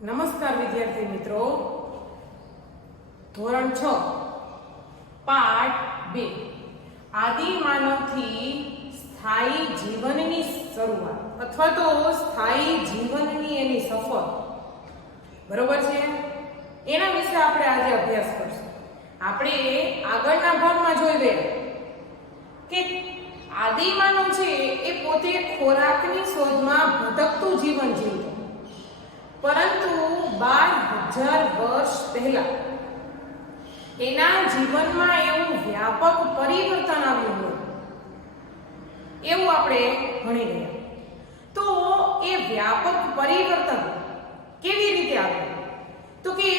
નમસ્કાર વિદ્યાર્થી મિત્રો, ધોરણ 6 પાઠ 2 આદિમાનવથી સ્થાયી જીવનની શરૂઆત અથવા તો સ્થાયી જીવનની એની સફર, બરોબર છે, એના વિશે આપણે આજે અભ્યાસ કરશું. આપણે આગળના ભાગમાં જોઈ ગયા કે આદિમાનવ છે એ પોતે ખોરાકની શોધમાં ભટકતું જીવન જીવતો, પરંતુ 12,000 વર્ષ પહેલા એના જીવનમાં એવું વ્યાપક પરિવર્તન આવ્યું હોય એવું આપણે ભણી ગયા. તો એ વ્યાપક પરિવર્તન કેવી રીતે આવ્યું? તો કે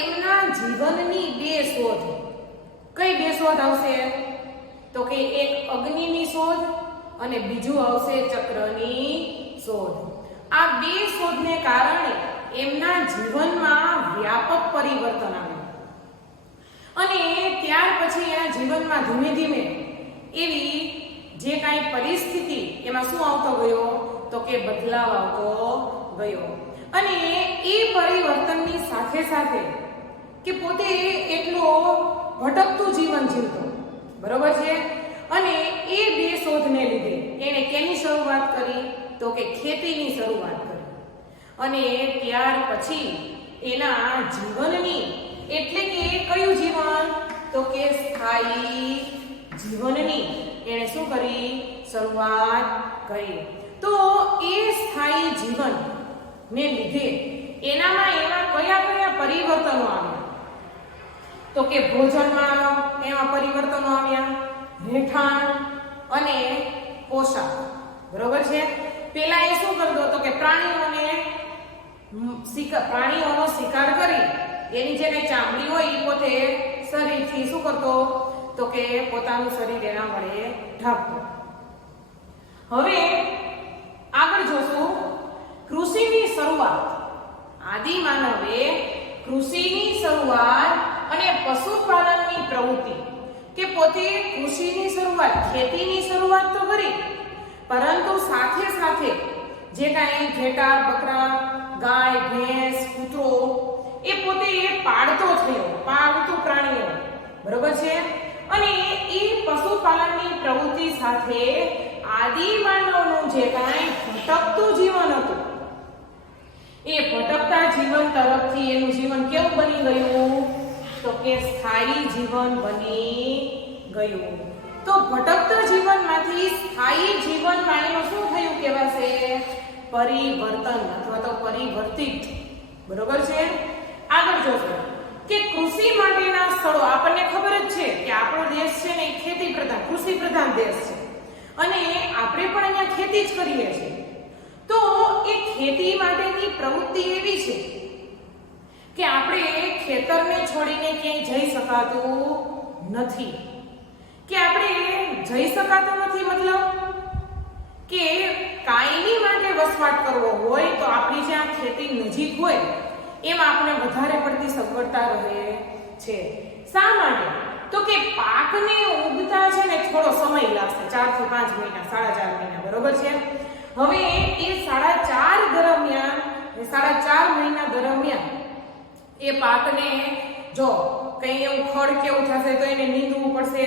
એમના જીવનની બે શોધ. કઈ બે શોધ આવશે? તો કે એક અગ્નિની શોધ અને બીજું આવશે ચક્રની શોધ. આ બે શોધને કારણે એમના જીવનમાં વ્યાપક પરિવર્તન આવ્યું અને ત્યાર પછી એના જીવનમાં ધીમે ધીમે એવી જે કાંઈ પરિસ્થિતિ એમાં શું આવતો ગયો? તો કે બદલાવ આવતો ગયો. અને એ પરિવર્તનની સાથે સાથે કે પોતે એટલો ભટકતું જીવન જીવતો, બરોબર છે, અને એ બે શોધને લીધે એને કેની શરૂઆત કરી? તો કે ખેતીની શરૂઆત કરી. અને ત્યાર પછી એના જીવનની, એટલે કે કયું જીવન? તો કે સ્થાયી જીવનની એને શું કરી? શરૂઆત કરી. તો એ સ્થાયી જીવન ને લીધે એનામાં એવા કયા કયા પરિવર્તનો આવ્યા? તો કે ભોજનમાં એમાં પરિવર્તનો આવ્યા, રહેઠાણ અને પોશાક, બરોબર છે. પેલા એ શું કરતો? તો કે પ્રાણીઓનો શિકાર કરી એની જે કઈ ચામડી હોય એ પોતે શરીરથી શું કરતો? તો કે પોતાનું શરીર એના વડે ઢાંકતો. હવે આગળ જોશું કૃષિની શરૂઆત. આદિમાનવે કૃષિની શરૂઆત અને પશુપાલનની પ્રવૃત્તિ, કે પોતે કૃષિની શરૂઆત, ખેતીની શરૂઆત તો કરી, પરંતુ સાથે સાથે જે કાંઈ ઘેટા, બકરા, ગાય, ભેંસ, કૂતરો એ પોતે પાળતો થયો, પાળતું પ્રાણીઓ, બરોબર છે. અને એ પશુપાલનની પ્રવૃત્તિ સાથે આદિમાનવનું જે કાંઈ ભટકતું જીવન હતું એ ભટકતા જીવન તરફથી એનું જીવન કેવું બની ગયું? તો કે સ્થાયી જીવન બની ગયું. તો ભટકતા જીવનમાંથી સ્થાયી જીવનમાં એનું શું થયું કહેવાશે? પરિવર્તન અથવા તો પરિવર્તિત, બરોબર છે. આગળ જોશો કે કૃષિ માટેના સ્થળો. આપણને ખબર જ છે કે આપણો દેશ છે ને એ ખેતી પ્રધાન, કૃષિ પ્રધાન દેશ છે અને આપણે પણ અહીંયા ખેતી જ કરીએ છીએ. તો એ ખેતી માટેની પ્રવૃત્તિ એવી છે કે આપણે ખેતરને છોડીને ક્યાંય જઈ શકાતું નથી. કે આપણે જઈ શકાતું નથી મતલબ કે કાયમી માટે વસવાટ કરવો હોય તો આપણી જ્યાં ખેતી નજીક હોય એમાં આપણે વધારે પડતી સગવડતા રહે છે. શા માટે? તો કે પાકને ઉગતા છે ને થોડો સમય લાગશે, 4 થી 5 મહિના, 4.5 મહિના, બરોબર છે. હવે એ 4.5 દરમિયાન, 4.5 મહિના દરમિયાન એ પાકને જો કંઈ એવું ખડ કેવું થશે તો એને નીંદવું પડશે,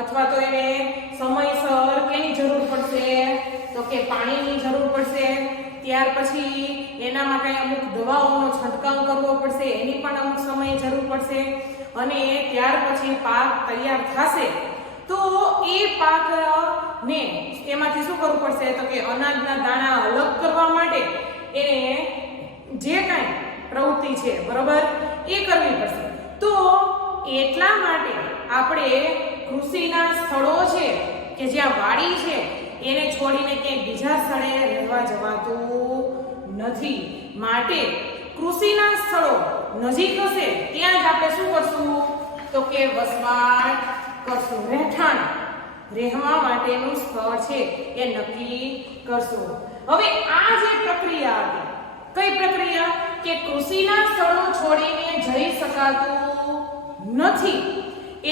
અથવા તો એને સમયસર કેની જરૂર પડશે? તો કે પાણીની જરૂર પડશે. ત્યાર પછી એનામાં કંઈ અમુક દવાઓનો છંટકાવ કરવો પડશે, એની પણ અમુક સમય જરૂર પડશે. અને ત્યાર પછી પાક તૈયાર થશે તો એ પાકને એમાંથી શું કરવું પડશે? તો કે અનાજના દાણા અલગ કરવા માટે એને જે કાંઈ પ્રવૃત્તિ છે, બરોબર, એ કરવી પડશે. તો એટલા માટે આપણે કૃષિના સ્થળો છે કે જ્યાં વાડી છે એને છોડીને ક્યાંય બીજા સ્થળે રહેવા જવાતું નથી. માટે કૃષિના સ્થળો નજીક હશે ત્યાં જ આપણે શું કરશું? તો કે વસવાટ કરશું, રહેઠાણ, રહેવા માટેનું સ્થળ છે એ નક્કી કરશું. હવે આ જે પ્રક્રિયા હતી, કઈ પ્રક્રિયા? કે કૃષિના સ્થળો છોડીને જઈ શકાતું નથી,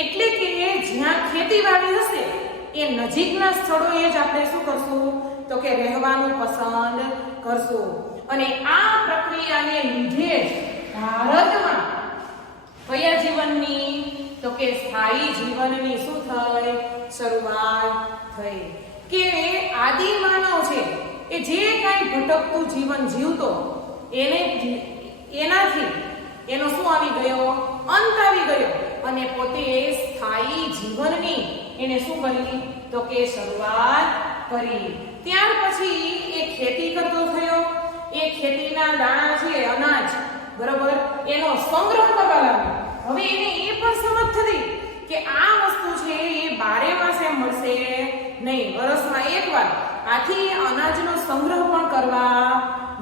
એટલે કે જ્યાં ખેતીવાડી હશે એ નજીકના સ્થળોએ જ આપણે શું કરશું? તો કે રહેવાનું પસંદ કરશું. અને આ પ્રક્રિયાને લીધે ભારતમાં કયા જીવનની તો કે સ્થાયી જીવનની શું થઈ શરૂઆત થઈ કે આદિ માનવ છે એ જે કાંઈ ભટકતું જીવન જીવતો એનાથી એનો શું આવી ગયો અંત આવી ગયો અને પોતે સ્થાયી જીવનની એને શું કરી તો કે શરૂઆત કરી ત્યાર પછી એ ખેતી કરતો થયો એ ખેતીના દાણા છે અનાજ બરોબર એનો સંગ્રહ કરવા લાગ્યો હવે એને એ પણ સમજ થતી કે આ વસ્તુ છે એ 12 માસે મળશે નહીં વર્ષમાં એકવાર આથી અનાજનો સંગ્રહ પણ કરવા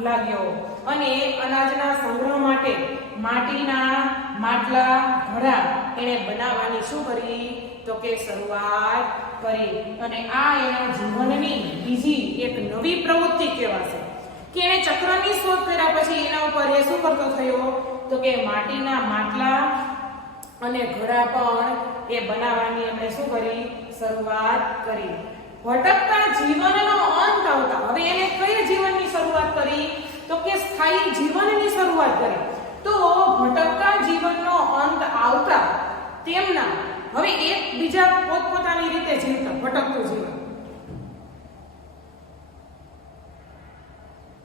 લાગ્યો અને અનાજના સંગ્રહ માટે માટીના માટલા ઘડા એને બનાવવાની શું કરી તો કે શરૂઆત કરી અને આ એના જીવનની બીજી એક નવી પ્રવૃત્તિ કહેવાશે કે એને ચક્રની શોધ કર્યા પછી એના ઉપર એ શું કરતો થયો તો કે માટીના માટલા અને ઘડા પણ એ બનાવવાની એમણે શું કરી શરૂઆત કરી ભટકતા જીવનનો અંત આવતા હવે એને કઈ જીવનની શરૂઆત કરી તો કે સ્થાયી જીવનની શરૂઆત કરી તો ભટકતા જીવનનો અંત આવતા તેમના હવે એક બીજા પોતપોતાની રીતે જીવતા ભટકતું જીવન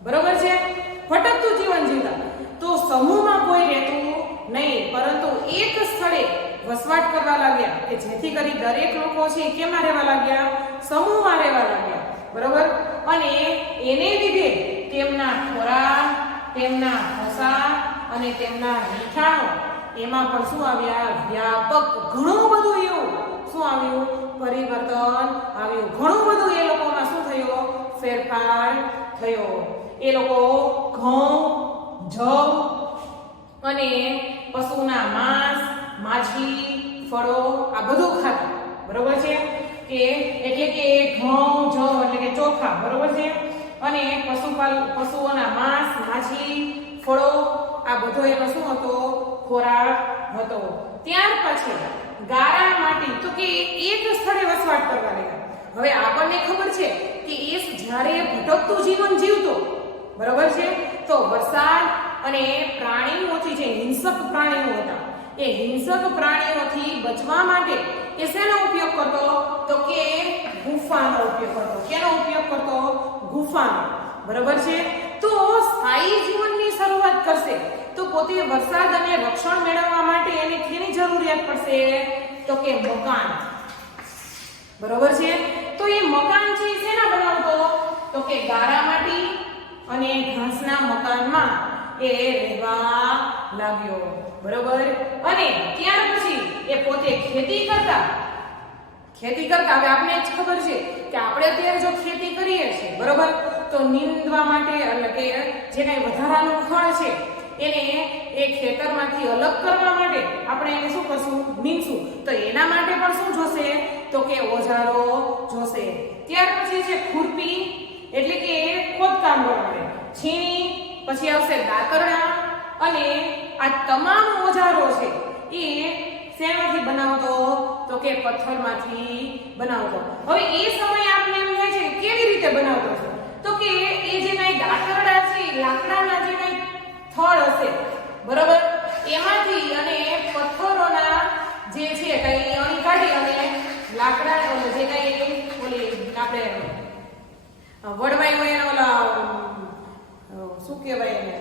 બરોબર છે ભટકતું જીવન જીવતા તો સમૂહમાં કોઈ રહેતું નહીં પરંતુ એક સ્થળે વસવાટ કરવા લાગ્યા કે જેથી કરી દરેક લોકો છે કેમાં રહેવા લાગ્યા સમૂહમાં રહેવા લાગ્યા બરોબર અને એને લીધે તેમના ખોરાક તેમના ભાષા અને તેમના રહેઠાણો એમાં પણ શું આવ્યા વ્યાપક ઘણું બધું એવું શું આવ્યું પરિવર્તન આવ્યું ઘણું બધું એ લોકોમાં શું થયો ફેરફાર થયો એ લોકો ઘઉં જવ અને પશુના માંસ માછલી ફળો આ બધું ખાતા બરોબર છે કે એટલે કે ઘઉં જવ એટલે કે ચોખા બરોબર છે અને પશુઓના માંસ માછલી ફળો આ બધો એનો શું હતો ખોરાક હતો ત્યાર પછી ગારા માટી તો કે એક સ્થળે વસવાટ કરવા લાગ્યા હવે આપણને ખબર છે કે એ જ્યારે ભટકતું જીવન જીવતો બરોબર છે તો વરસાદ અને પ્રાણીઓથી જે હિંસક પ્રાણીઓ હતા એ હિંસક પ્રાણીઓથી બચવા માટે એ શેનો ઉપયોગ કરતો તો કે ગુફાનો ઉપયોગ કરતો કેનો ઉપયોગ કરતો ગુફાનો બરોબર છે તો સ્થાયી જીવનની શરૂઆત કરશે તો પોતે વરસાદ અને રક્ષણ મેળવવા માટે એને કેની જરૂરિયાત પડશે તો કે મકાન બરોબર છે તો એ મકાન છે શેના બનાવતો તો કે ગારા માટી અને ઘાસના મકાનમાં એ રહેવા લાગ્યો બરોબર અને ત્યાર પછી એ પોતે ખેતી કરતા હવે આપને જ ખબર છે કે આપણે અત્યારે જો ખેતી કરીએ છીએ બરોબર તો નીંદવા માટે એટલે કે જે કઈ વધારાનું ખડ છે એને એ ખેતરમાંથી અલગ કરવા માટે આપણે એને શું કરશું નીંદશું તો એના માટે પણ શું જોશે તો કે ઓજારો જોશે ત્યાર પછી છે ખુરપી એટલે કે ખોદકામ માટે છીણી પછી આવશે દાતરડા અને આ તમામ ઓજારો છે એ શેમાંથી બનાવતો તો કે પથ્થરમાંથી બનાવતો હવે એ સમય આપને એમ થાય છે કેવી રીતે બનાવતો છે તો કે એ જે કઈ દાતરડા છે લાકડાના જે કઈ થડ હશે બરોબર એમાંથી અને પથ્થરોના જે છે કઈ અણી કાઢી અને લાકડા જે કઈ ઓલી આપણે વડવાઈ હોય ઓલા શું કહેવાય એને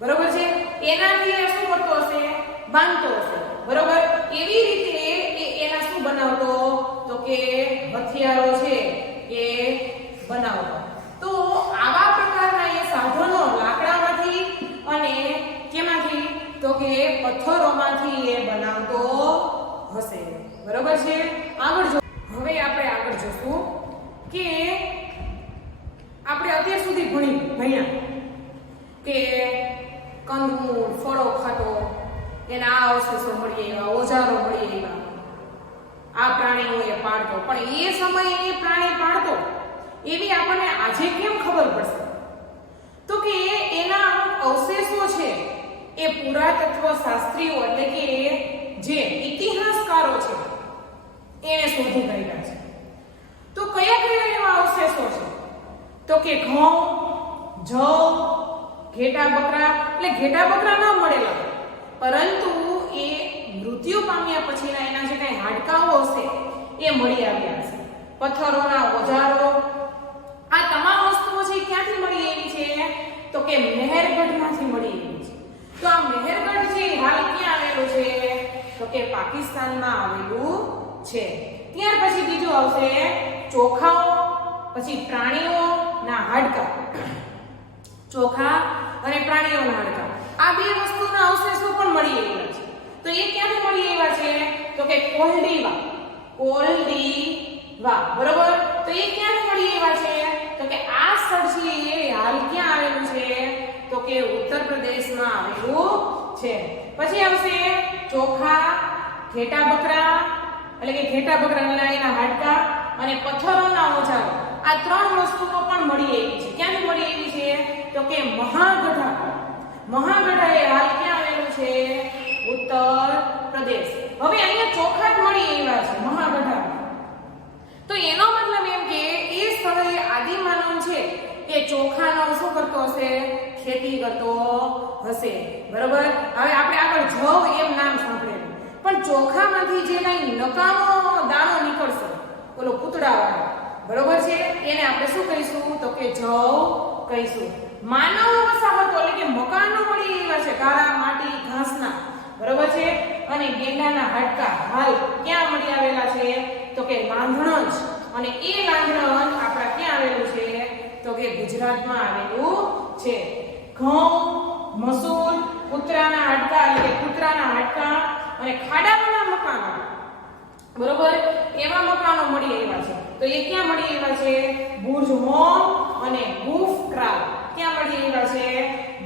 બરોબર છે એનાથી શું કરતો હશે બાંધતો હશે બરોબર એવી રીતે એના શું બનાવતો તો કે હથિયારો છે એ બનાવતો તો આવા પ્રકારના એ સાધનો લાકડામાંથી અને કેમાંથી તો કે પથ્થરોમાંથી એ બનાવતો હશે બરોબર છે હવે આપણે આગળ જોશું કે આપણે અત્યાર સુધી ભણ્યા કે કંદમૂળ ફળો ખાતો એના આ અવશેષો મળીએ એવા ઓજારો મળીએ એવા આ પ્રાણીઓ એ પાડતો પણ એ સમયે એ પ્રાણી પાડતો એવી આપણને આજે કેમ ખબર પડશે તો કે એના અવશેષો છે એ પુરાતત્વ શાસ્ત્રીઓ એટલે કે જે ઇતિહાસકારો છે એને શોધી કાઢ્યા છે તો કયા કયા એવા અવશેષો છે તો કે ઘઉં જવ, ઘેટા બકરા, એટલે ઘેટા બકરા ન મળેલા, પરંતુ એ મૃત્યુ પામ્યા પછીના એના જે કઈ હાડકાઓ હશે એ મળી આવ્યા છે. પથ્થરોના ઓજારો, આ તમામ વસ્તુઓ છે ક્યાંથી મળી આવી છે? તો કે મહેરગઢમાંથી મળી આવી છે. તો આ મહેરગઢ છે હાલ ક્યાં આવેલું છે? તો કે પાકિસ્તાનમાં આવેલું છે. ત્યાર પછી બીજું આવશે ચોખાઓ, પછી પ્રાણીઓના હાડકા, ચોખા અને પ્રાણીઓના હાડકા, આ બે વસ્તુના અવશેષો પણ મળી આવ્યા છે. તો એ ક્યાંથી મળી આવ્યા છે? તો કે કોલડીવા, કોલડીવા, બરોબર. તો એ ક્યાંથી મળી આવ્યા છે? તો કે આ સ્થળ છે એ હાલ ક્યાં આવેલું છે? તો કે ઉત્તર પ્રદેશમાં આવેલું છે. પછી આવશે ચોખા, ઘેટા બકરા, એટલે કે ઘેટા બકરાના એના હાડકા અને પથ્થરોના ઓજારો, આ ત્રણ વસ્તુઓ પણ મળી આવી છે. ક્યાંથી મળી આવી છે? તો કે મહાગઢા, મહાગઢા એ હાલ ક્યાં આવેલું છે? ઉત્તર પ્રદેશ. હવે અહીંયા ચોખા જ મળી આવ્યા છે મહાગઢા. તો એનો મતલબ એમ કે એ સ્થળે આદિમાનવ છે એ ચોખાનો શું કરતો હશે? ખેતી કરતો હશે, બરોબર. હવે આપણે આગળ જવ એમ નામ સાંભળેલું, પણ ચોખામાંથી જે કઈ નકામો દાણો નીકળશે, ઓલો પૂતળાવાળો, બરોબર છે, એને આપણે શું કહીશું? તો કે જવ કહીશું. માનવ વસાહતો એટલે કે મકાનો મળી આવ્યા છે, કાળા માટી ઘાસના, બરોબર છે. અને ગેંડાના હાડકા હાલ ક્યાં મળી આવેલા છે? તો કે લાંધણજ, અને એ લાંધણજ આપણા ક્યાં આવેલું છે? તો કે ગુજરાતમાં આવેલું છે. ઘઉં, મસૂર, કૂતરાના હાડકા એટલે કે કૂતરાના હાડકા અને ખાડાઓના મકાનો, બરોબર, એવા મકાનો મળી આવ્યા છે. તો એ ક્યાં મળી આવ્યા છે? બુર્જ હોમ અને ગુફ ક્રાલ. ક્યાં મળી આવ્યા છે?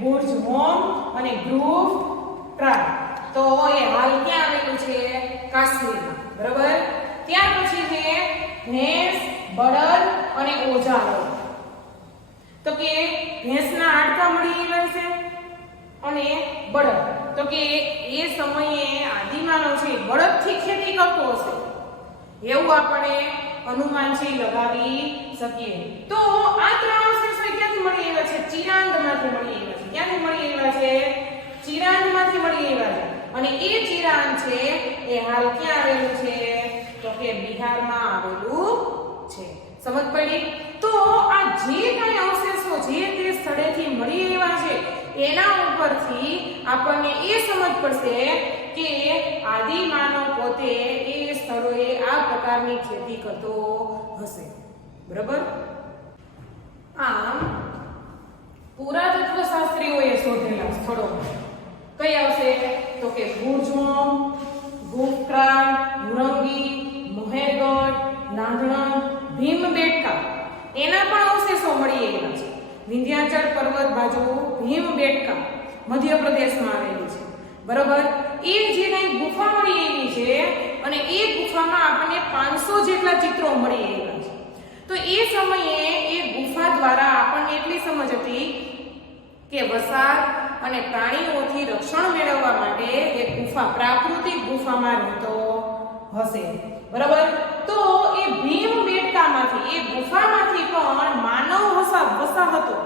બુર્જ હોમ અને ગુફ ક્રાલ. તો એ હાલ ક્યાં આવેલું છે? કાશ્મીરમાં, બરોબર. ત્યાર પછી છે ભેંસ, બળદ અને ઓજારો. તો કે ભેંસના હાડકા મળી આવ્યા છે અને બળદ. તો કે એ સમયે આદિમાનવ છે બળદથી ખેતી કરતો હશે એવું આપણે અનુમાન છે લગાવી શકીએ. તો આ ત્રણ અવશેષો ક્યાંથી મળી આવ્યા છે? ચિરાંદમાંથી મળી આવ્યા છે. ક્યાંથી મળી આવ્યા છે? ચિરાંદમાંથી મળી આવ્યા છે. અને એ ચિરાંદ છે એ હાલ ક્યાં આવેલું છે? તો કે બિહારમાં આવેલું છે. સમજ પડી? તો આ જે કઈ અવશેષો જે તે સ્થળેથી મળી આવ્યા છે એના ઉપરથી આપણને એ સમજ પડશે કે આદિમાનવ પોતે એ સ્થળોએ આ પ્રકારની ખેતી કરતો હશે, બરાબર. આમ પુરાતત્વ શાસ્ત્રીઓએ શોધેલા સ્થળો કઈ આવશે? તો કે બુર્જ હોમ, ગુફ ક્રાલ, મુરંગી, મહેરગઢ, લાંધણજ, ભીમબેટકા, એના પણ અવશેષો મળી આવ્યા છે. વિંધ્યાચલ પર્વત બાજુ ભીમબેટકા મધ્યપ્રદેશમાં આવેલી છે, બરોબર. એ જે કઈ ગુફા મળી આવી છે અને એ ગુફામાં આપણને 500 જેટલા ચિત્રો મળી આવ્યા છે. તો એ સમયે એ ગુફા દ્વારા આપણને એટલી સમજ હતી કે વસાહત અને પ્રાણીઓથી રક્ષણ મેળવવા માટે એ ગુફા પ્રાકૃતિક ગુફામાં રહેતો હશે, બરાબર. તો એ ભીમબેટકામાંથી એ ગુફામાંથી પણ માનવ વસાહતો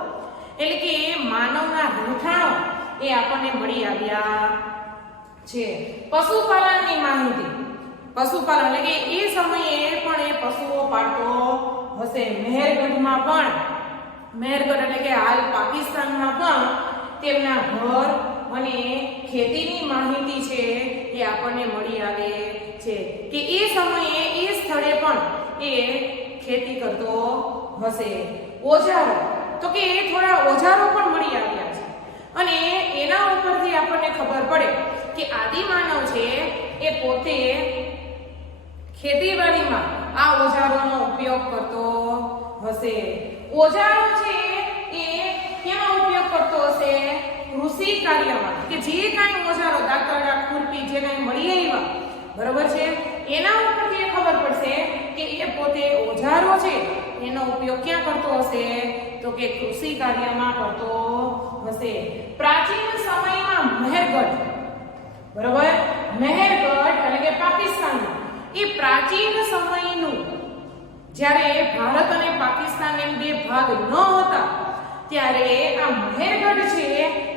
એટલે કે માનવના રહેઠાણો એ આપણને મળી આવ્યા છે. પશુપાલનની માહિતી, પશુપાલન એટલે કે એ સમયે પણ એ પશુઓ પાળતો હશે. મહેરગઢમાં પણ, મહેરગઢ એટલે કે હાલ પાકિસ્તાનમાં પણ તેમના ઘર અને ખેતીની માહિતી છે એ આપણને મળી આવે છે કે એ સમયે એ સ્થળે પણ એ ખેતી કરતો હશે. ઓજારો, તો કે એ થોડા ઓજારો પણ મળી આવ્યા છે અને એના ઉપરથી આપણને ખબર પડે કે આદિમાનવ છે એ પોતે ખેતીવાડીમાં આ ઓજારોનો ઉપયોગ કરતો હશે. ઓજારો છે એ કેમાં ઉપયોગ કરતો હશે? કૃષિ કાર્યમાં, કે જે કાંઈ ઓજારો દાંતરડા, ખુરપી જે કાંઈ મળી આવ્યા, બરોબર છે, એના ઉપરથી ખબર પડશે કે એ પોતે ઓજારો છે એનો ઉપયોગ ક્યાં કરતો હશે? તો કે કૃષિ કાર્યમાં કરતો હશે. પ્રાચીન સમયમાં મહેરગઢ, બરોબર, મહેરગઢ એટલે કે પાકિસ્તાનમાં એ પ્રાચીન સમયનું જ્યારે ભારત અને પાકિસ્તાન એમ બે ભાગ ન હતા ત્યારે આ મહેરગઢ છે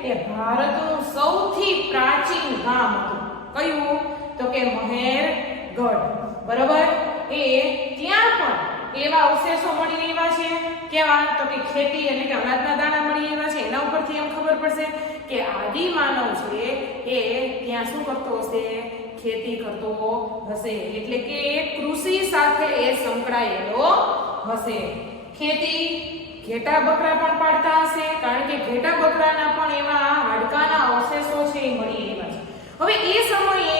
એ ભારતનું સૌથી પ્રાચીન ગામ હતું. કયું? તો કે મહેરગઢ. બરાબર. એ ત્યાં પણ એવા અવશેષો મળી આવ્યા છે. કેવા? તો કે ખેતી એટલે કે અનાજના દાણા મળી આવ્યા છે. એના ઉપરથી એમ ખબર પડશે કે આદિ માનવ છે એ ત્યાં શું કરતો હશે? ખેતી કરતો હશે. એટલે કે કૃષિ સાથે એ સંકળાયેલો હશે. ખેતી, ઘેટા બકરા પણ પાડતા હશે, કારણ કે ઘેટા બકરાના પણ એવા હાડકાના અવશેષો છે એ મળી આવ્યા છે. હવે એ સમયે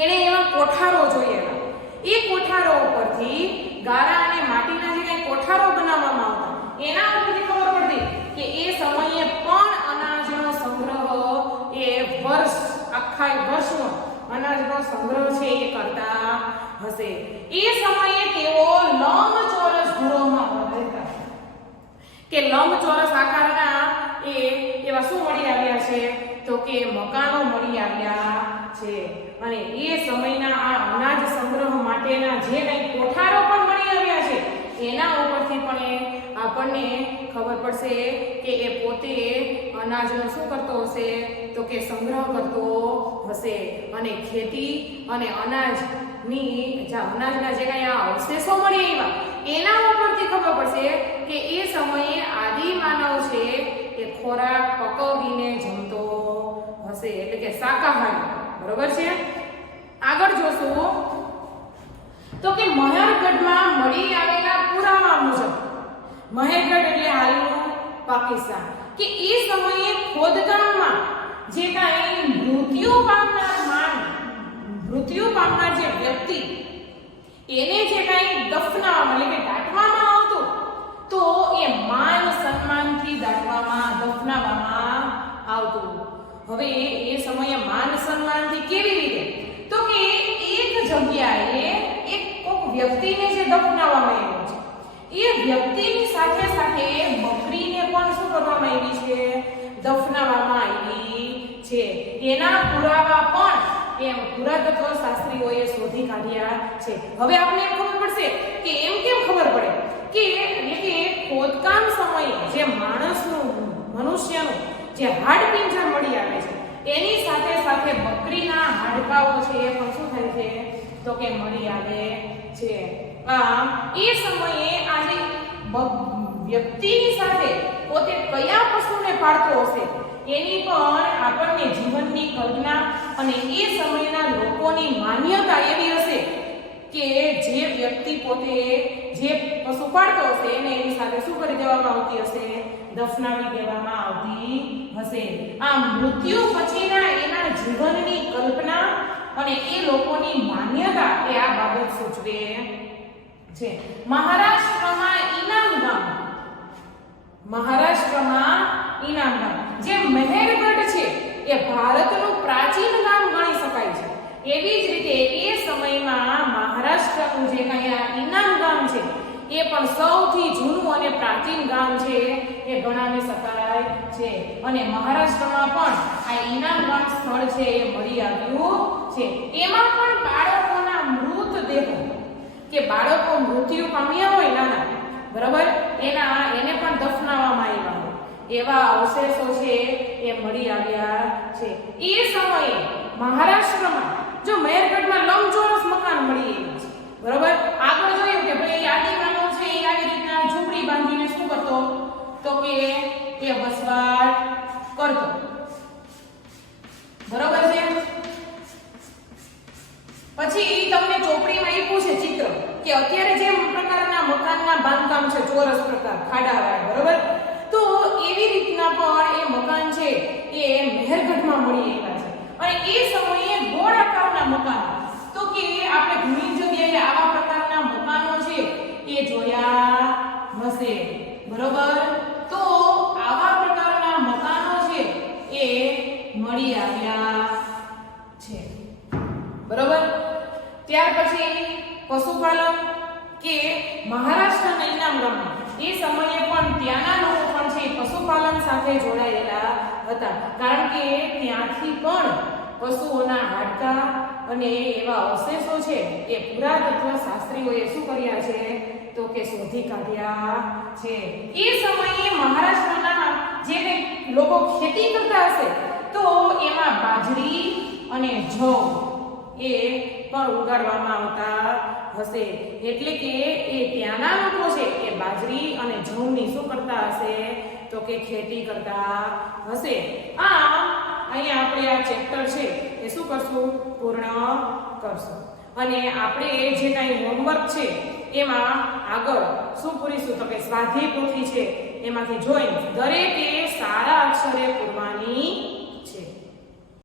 એણે એવા કોઠારો જોયેલા. એ કોઠારો ઉપરથી ગારા અને માટીના જે કંઈ કોઠારો બનાવવામાં આવતા, એના ઉપરથી ખબર પડતી કે એ સમયે પણ અનાજનો સંગ્રહ એ આખા વર્ષનો અનાજનો સંગ્રહ છે એ કરતા હશે. એ સમયે તેઓ લંબચોરસ ઘરોમાં રહેતા, કે લંબચોરસ આકારના એવા શું મળી આવ્યા છે? તો કે મકાનો મળી આવ્યા છે. અને એ સમયના આ અનાજ સંગ્રહ માટેના જે કંઈ કોઠારો પણ મળી આવ્યા છે, એના ઉપરથી પણ આપણને ખબર પડશે કે એ પોતે અનાજનો શું કરતો હશે? તો કે સંગ્રહ કરતો હશે. અને ખેતી અને અનાજના જે કંઈ આ અવશેષો મળી આવ્યા, એના ઉપરથી ખબર પડશે કે એ સમયે આદિ માનવ છે એ ખોરાક પકવીને જમતો હશે, એટલે કે શાકાહારી. બરોબર છે. આગળ જોશું તો કે મહેરગઢમાં મળી આવેલા પુરાવા મુજબ, મહેરગઢ એટલે હાલનું પાકિસ્તાન, કે એ સમયે ખોદકામમાં જે કાંઈ મૃત્યુ પામનાર જે વ્યક્તિ, એને જે કાંઈ દફનાવવામાં એટલે કે દાટવામાં આવતું, તો એ માન સન્માનથી દફનાવવામાં આવતું. હવે એ સમયે માન સન્માનથી કેવી રીતે? તો કે એક જગ્યાએ એક કોક વ્યક્તિને જે દફનાવવામાં આવ્યો છે, એ વ્યક્તિની સાથે સાથે બકરીને પણ શું કરવામાં આવી છે? દફનાવવામાં આવી છે. એના પુરાવા પણ પુરાતત્વ શાસ્ત્રીઓએ શોધી કાઢ્યા છે. હવે આપણે ખબર પડશે કે એમ કેમ ખબર પડે કે ખોદકામ સમયે જે મનુષ્યનું જે હાડપિંજર મળી આવે છે, એની સાથે સાથે બકરીના હાડકાઓ છે એ પણ શું થાય છે? તો કે મળી આવે છે. એ સમયે આ જે વ્યક્તિની સાથે પોતે કયા પશુને પાળતો હશે, એની પણ આપણને જીવનની કલ્પના અને એ સમયના લોકોની માન્યતા એવી હશે કે જે વ્યક્તિ પોતે જે પશુ પાળતો હશે એને એની સાથે શું કરી દેવામાં આવતી હશે? દફનાવી દેવામાં આવતી હશે. આ મૃત્યુ પછીના એના જીવનની કલ્પના અને એ લોકોની માન્યતા એ આ બાબત સૂચવે છે. મહારાષ્ટ્રમાં ઈનામ ગામ, જે મહેરગઢ છે એ ભારતનું પ્રાચીન ગામ ગણી શકાય છે. એવી જ રીતે એ સમયમાં મહારાષ્ટ્રનું જે કંઈ આ ઈનામ ગામ છે, એ પણ સૌથી જૂનું અને પ્રાચીન ગામ છે એ ગણાવી શકાય છે. અને મહારાષ્ટ્રમાં પણ આ ઈનામ ગામ સ્થળ છે એ મળી આવ્યું છે. એમાં પણ બાળકોના મૃતદેહો, કે બાળકો મૃત્યુ પામ્યા હોય નાના, બરાબર, એને પણ દફનાવવામાં આવ્યા હોય એવા અવશેષો છે એ મળી આવ્યા છે. એ સમયે મહારાષ્ટ્રમાં જો મહેરગઢમાં લંબચોરસ મકાન મળી આવ્યું છે, બરાબર. આગળ જોયું કે ભાઈ આદિ માનવ છે એ આવી રીતના ઝૂંપડી બાંધીને શું કરતો? તો કે એ વસવાટ કરતો. બરાબર છે. પછી તમને ચોપડીમાં આપ્યું છે ચિત્ર કે અત્યારે જે પ્રકારના મકાનના બાંધકામ છે, ચોરસ પ્રકાર, ખાડાવાળા, બરાબર, તો એવી રીતના પણ એ મકાન છે એ મહેરગઢમાં મળી આવ્યા છે. અને એ સમયે ગોળ આકારના મકાનો, તો કે આપણે ઘણી જગ્યાએ આવા પ્રકારના મકાનો છે એ જોયા હશે, બરાબર. તો આવા પ્રકારના મકાનો છે એ મળી આવ્યા છે, બરાબર. ત્યાર પછી પશુપાલન, કે મહારાષ્ટ્રના ઈનામ ગામમાં એ સમયે પણ ત્યાંના લોકો પણ છે પશુપાલન સાથે જોડાયેલા હતા, કારણ કે ત્યાંથી પણ પશુઓના હાડકા અને એવા અવશેષો છે એ પુરાતત્વ શાસ્ત્રીઓએ શું કર્યા છે? તો કે શોધી કાઢ્યા છે. એ સમયે મહારાષ્ટ્રના જે કંઈ લોકો ખેતી કરતા હશે તો એમાં બાજરી અને જવ એ પણ ઉગાડવામાં આવતા હશે. એટલે કે એ ત્યાંના લોકો છે એ બાજરી અને જવની શું કરતા હશે તો કે ખેતી કરતા હશે. અહીંયા આપણે આ ચેપ્ટર છે એ શું કરશું પૂર્ણ કરશું. અને આપણે જે કાંઈ હોમવર્ક છે એમાં આગળ શું પૂરીશું તો કે સ્વાધ્યાય પોથી છે એમાંથી જોઈ દરેકે સારા અક્ષરે પૂરવાની છે.